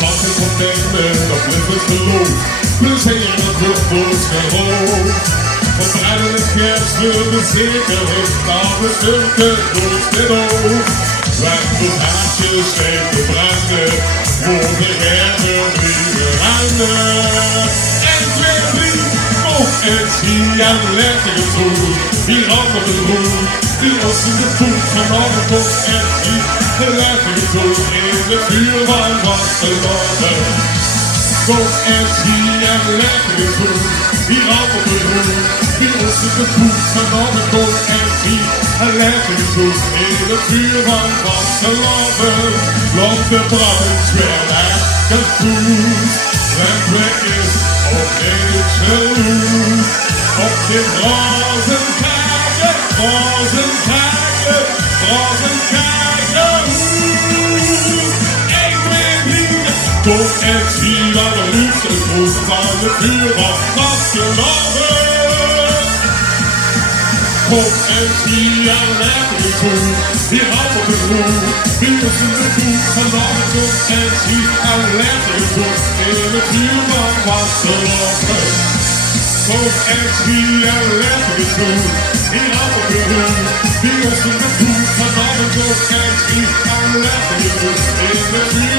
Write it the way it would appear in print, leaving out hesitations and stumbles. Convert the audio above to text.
Lachen van denken, dat is het geloof. We zingen het wordt gewoon. Van bruine kerst we zekerheid, maar we stunken door het oog. Waar de haartjes zijn te branden, voor de herder vliegen handen. En 2, 3, kom en zie en lekker het goed. Hier handen de roer, die als in de voet van alle kom en zie. Lekker het goed in de vuur van Vastelaovend. Kom en zie en lekker het goed. Hier handen de roer, die als in de voet van alle kom en zie. Lekker het goed in het vuur van Vastelaovend. Laat de bruid weer lekker goed. En weg is op dit geloed. Op dit rozenkijken, rozenkijken, rozenkijken. 1, 2, 3, kom en zie wat de liefde groet van het vuur van Vastelaovend. Kom en zie en lekker is goed, hier handen de roer, wie is in de voet van alle kom en zie en lekker is goed, in het vuur van Vastelaovend. Kom en zie en lekker is goed, hier handen de roer, wie is in de voet van alle kom en zie en lekker is goed, in het vuur